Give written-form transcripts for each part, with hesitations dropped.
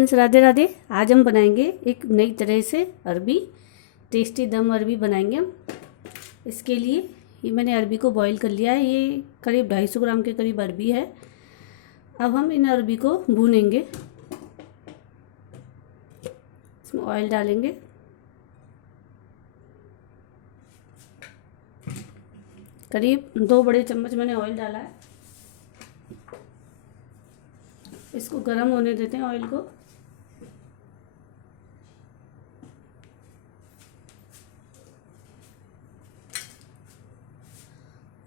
Friends, Radhe Radhe. आज हम बनाएंगे एक नई तरह से अरबी, टेस्टी दम अरबी बनाएंगे हम। इसके लिए ये मैंने अरबी को बॉईल कर लिया है। ये करीब 250 ग्राम के करीब अरबी है। अब हम इन अरबी को भूनेंगे। इसमें ऑयल डालेंगे। करीब 2 बड़े चम्मच मैंने ऑयल डाला है। इसको गर्म होने देते हैं ऑयल को।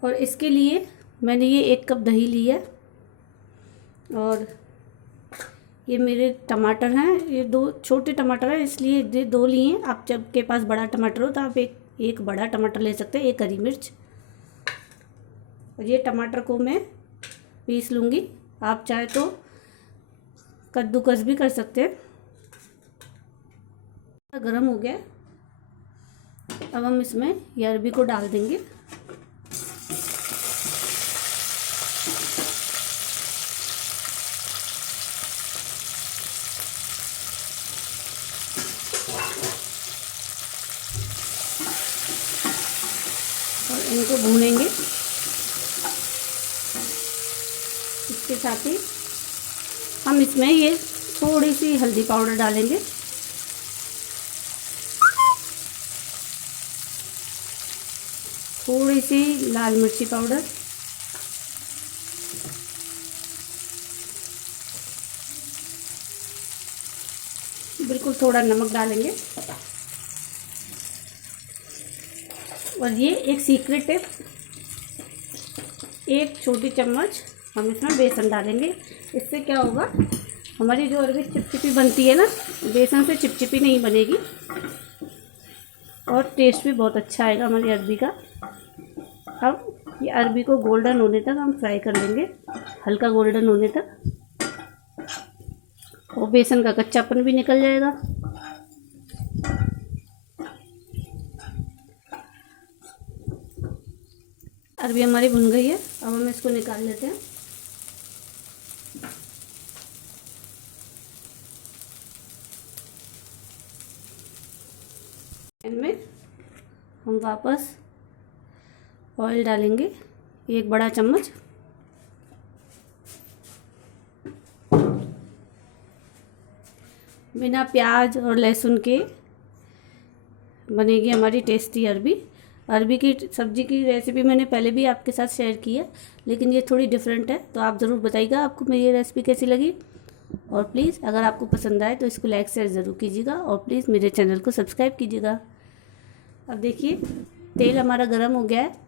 और इसके लिए मैंने ये 1 कप दही ली है। और ये मेरे टमाटर हैं, ये 2 छोटे टमाटर हैं, इसलिए ये 2 लिए हैं। आप जब के पास बड़ा टमाटर हो तो आप एक बड़ा टमाटर ले सकते हैं। 1 हरी मिर्च। और ये टमाटर को मैं पीस लूँगी। आप चाहे तो कद्दूकस भी कर सकते हैं। गरम हो गया। अब हम इसमें ये अरबी को डाल देंगे। और इनको भूनेंगे। इसके साथ ही हम इसमें ये थोड़ी सी हल्दी पाउडर डालेंगे। थोड़ी सी लाल मिर्ची पाउडर। बिल्कुल थोड़ा नमक डालेंगे। और ये एक सीक्रेट टिप, 1 छोटी चम्मच हम इसमें बेसन डालेंगे। इससे क्या होगा, हमारी जो अरबी चिपचिपी बनती है ना, बेसन से चिपचिपी नहीं बनेगी और टेस्ट भी बहुत अच्छा आएगा हमारी अरबी का। अब ये अरबी को गोल्डन होने तक हम फ्राई कर लेंगे, हल्का गोल्डन होने तक। और बेसन का कच्चापन भी निकल जाएगा। अरबी हमारी भुन गई है। अब हम इसको निकाल लेते हैं। इनमें हम वापस ऑयल डालेंगे, 1 बड़ा चम्मच। बिना प्याज और लहसुन के बनेगी हमारी टेस्टी अरबी। अरबी की सब्ज़ी की रेसिपी मैंने पहले भी आपके साथ शेयर की है, लेकिन ये थोड़ी डिफरेंट है। तो आप ज़रूर बताइएगा आपको मेरी ये रेसिपी कैसी लगी। और प्लीज़ अगर आपको पसंद आए तो इसको लाइक शेयर ज़रूर कीजिएगा। और प्लीज़ मेरे चैनल को सब्सक्राइब कीजिएगा। अब देखिए तेल हमारा गर्म हो गया है।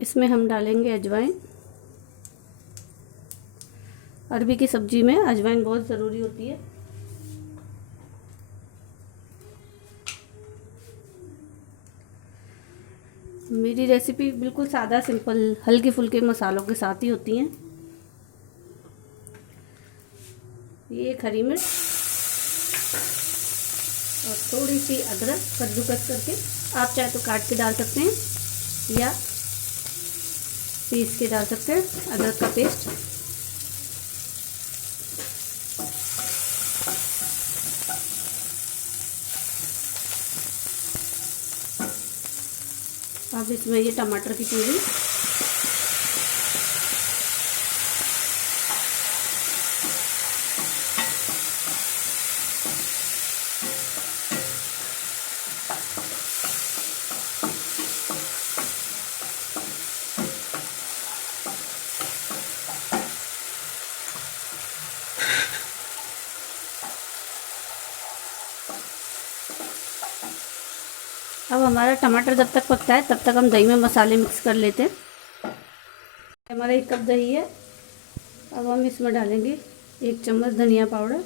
इसमें हम डालेंगे अजवाइन। अरबी की सब्ज़ी में अजवाइन बहुत ज़रूरी होती है। मेरी रेसिपी बिल्कुल सादा सिंपल हल्के फुल्के मसालों के साथ ही होती हैं। ये 1 हरी मिर्च और थोड़ी सी अदरक कद्दूकस करके, आप चाहे तो काट के डाल सकते हैं या पीस के डाल सकते हैं अदरक का पेस्ट। अब इसमें ये टमाटर की प्यूरी, अब हमारा टमाटर जब तक पकता है तब तक हम दही में मसाले मिक्स कर लेते हैं। हमारा 1 कप दही है। अब हम इसमें डालेंगे 1 चम्मच धनिया पाउडर,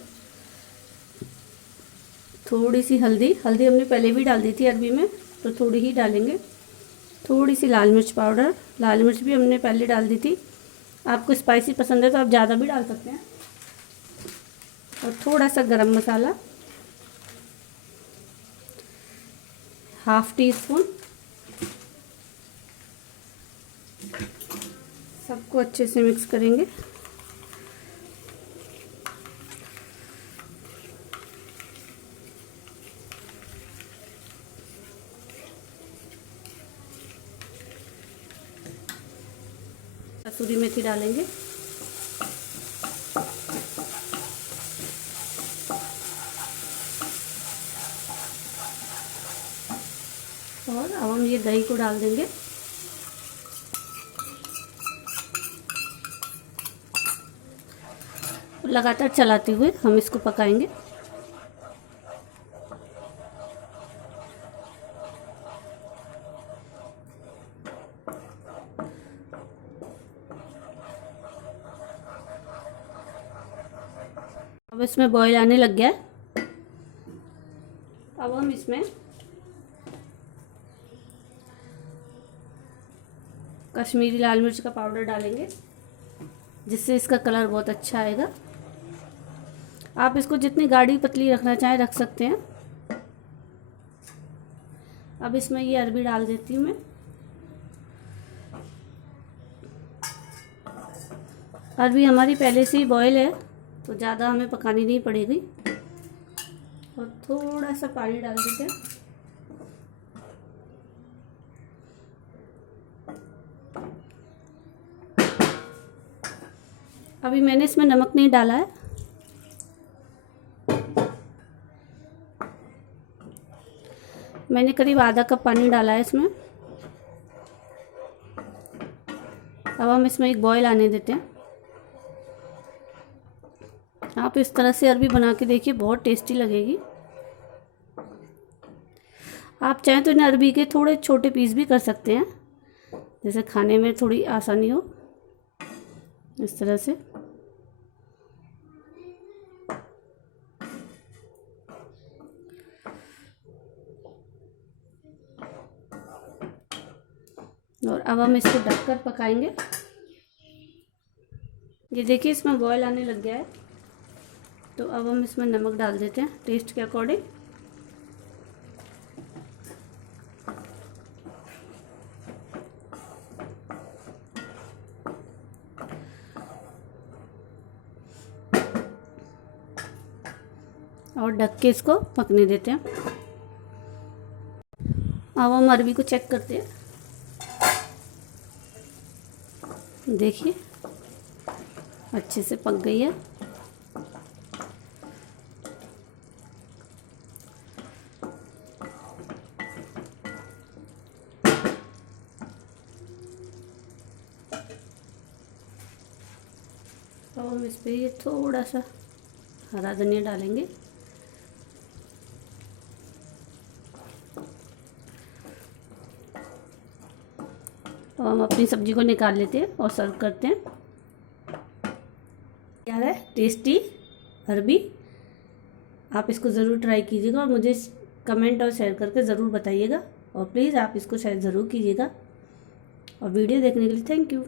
थोड़ी सी हल्दी हमने पहले भी डाल दी थी अरबी में, तो थोड़ी ही डालेंगे। थोड़ी सी लाल मिर्च पाउडर, लाल मिर्च भी हमने पहले डाल दी थी। आपको स्पाइसी पसंद है तो आप ज़्यादा भी डाल सकते हैं। और थोड़ा सा गरम मसाला, 1/2 टीस्पून। सबको अच्छे से मिक्स करेंगे। कसूरी मेथी डालेंगे। और अब हम ये दही को डाल देंगे। लगातार चलाते हुए हम इसको पकाएंगे। अब इसमें बॉईल आने लग गया है। अब हम इसमें कश्मीरी लाल मिर्च का पाउडर डालेंगे, जिससे इसका कलर बहुत अच्छा आएगा। आप इसको जितनी गाढ़ी पतली रखना चाहें रख सकते हैं। अब इसमें ये अरबी डाल देती हूँ मैं। अरबी हमारी पहले से ही बॉयल है, तो ज़्यादा हमें पकानी नहीं पड़ेगी। और थोड़ा सा पानी डाल देते हैं। अभी मैंने इसमें नमक नहीं डाला है। मैंने करीब आधा कप पानी डाला है इसमें। अब हम इसमें एक बॉईल आने देते हैं। आप इस तरह से अरबी बना के देखिए, बहुत टेस्टी लगेगी। आप चाहें तो इन अरबी के थोड़े छोटे पीस भी कर सकते हैं, जैसे खाने में थोड़ी आसानी हो, इस तरह से। और अब हम इसको ढककर पकाएंगे। ये देखिए इसमें बॉयल आने लग गया है, तो अब हम इसमें नमक डाल देते हैं टेस्ट के अकॉर्डिंग। और ढक के इसको पकने देते हैं। अब हम अरबी को चेक करते हैं। देखिए अच्छे से पक गई है। अब हम इस पे ये थोड़ा सा हरा धनिया डालेंगे। तो हम अपनी सब्जी को निकाल लेते हैं और सर्व करते हैं। तैयार है टेस्टी अरबी। आप इसको ज़रूर ट्राई कीजिएगा और मुझे कमेंट और शेयर करके ज़रूर बताइएगा। और प्लीज़ आप इसको शेयर ज़रूर कीजिएगा। और वीडियो देखने के लिए थैंक यू।